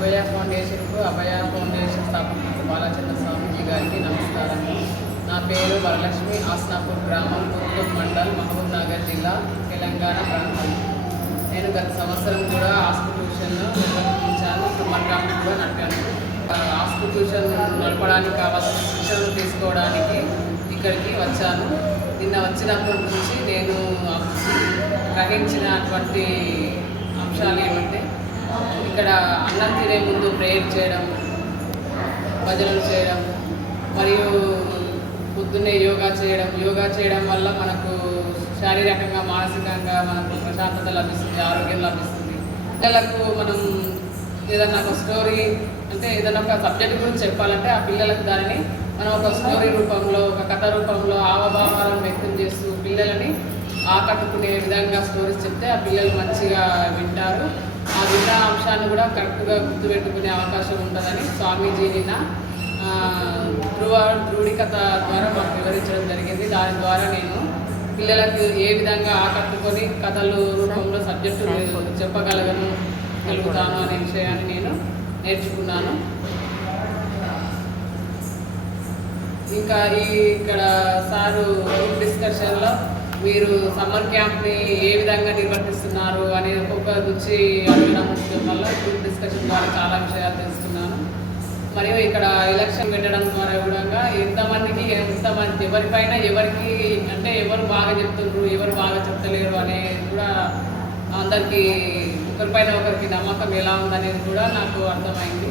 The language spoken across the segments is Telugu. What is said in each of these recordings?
అభయ ఫౌండేషన్కు అభయ ఫౌండేషన్ స్థాపకులు బాలచంద్ర స్వామీజీ గారికి నమస్కారం. నా పేరు వరలక్ష్మి ఆస్నాపూర్ గ్రామం కుత్తూర్ మండల్ మహబూబ్ నగర్ జిల్లా తెలంగాణ ప్రాంతం. నేను గత సంవత్సరం కూడా హాస్పిటల్షన్ నిర్వహించాను సమ్మర్ క్యాంప్ కూడా నడిపాను. హాస్పిటల్షన్ నడపడానికి కావాల్సిన శిక్షణలు తీసుకోవడానికి ఇక్కడికి వచ్చాను. నిన్న వచ్చినప్పటి నుంచి నేను గ్రహించినటువంటి ఇక్కడ అన్నం తినే ముందు ప్రేయర్ చేయడం భజనలు చేయడం మరియు పొద్దున్నే యోగా చేయడం. యోగా చేయడం వల్ల మనకు శారీరకంగా మానసికంగా మనకు ప్రశాంతత లభిస్తుంది ఆరోగ్యం లభిస్తుంది. పిల్లలకు మనం ఏదన్నా ఒక స్టోరీ అంటే ఏదైనా ఒక సబ్జెక్ట్ గురించి చెప్పాలంటే ఆ పిల్లలకు దానిని మనం ఒక స్టోరీ రూపంలో ఒక కథ రూపంలో ఆవభావాలను వ్యక్తం చేస్తూ పిల్లలని ఆకట్టుకునే విధంగా స్టోరీస్ చెప్తే ఆ పిల్లలు మంచిగా వింటారు. ఆ విన్న అంశాన్ని కూడా కరెక్ట్గా గుర్తుపెట్టుకునే అవకాశం ఉంటుందని స్వామీజీ నిన్న ధృవ ధృవీకత ద్వారా మాకు వివరించడం జరిగింది. దాని ద్వారా నేను పిల్లలకు ఏ విధంగా ఆకట్టుకొని కథలు రూపంలో సబ్జెక్టు చెప్పగలగను కలుగుతాను అనే విషయాన్ని నేను నేర్చుకున్నాను. ఇంకా ఈ ఇక్కడ సారు డిస్కషన్లో మీరు సమ్మర్ క్యాంప్ని ఏ విధంగా నిర్వర్తిస్తున్నారు అనే ఒక్కొక్క నుంచి అడగడం వల్ల గ్రూప్ డిస్కషన్ ద్వారా చాలా విషయాలు తెలుసుకున్నాను. మరియు ఇక్కడ ఎలక్షన్ పెట్టడం ద్వారా కూడా ఎంతమందికి ఎంతమంది ఎవరిపైన ఎవరికి అంటే ఎవరు బాగా చెప్తున్నారు ఎవరు బాగా చెప్తలేరు అనేది కూడా అందరికీ ఒకరిపైన ఒకరికి నమ్మకం ఎలా ఉందనేది కూడా నాకు అర్థమైంది.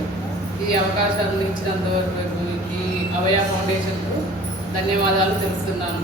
ఈ అవకాశాన్ని ఇచ్చినందుకు ఈ అవయ ఫౌండేషన్కు ధన్యవాదాలు తెలుస్తున్నాను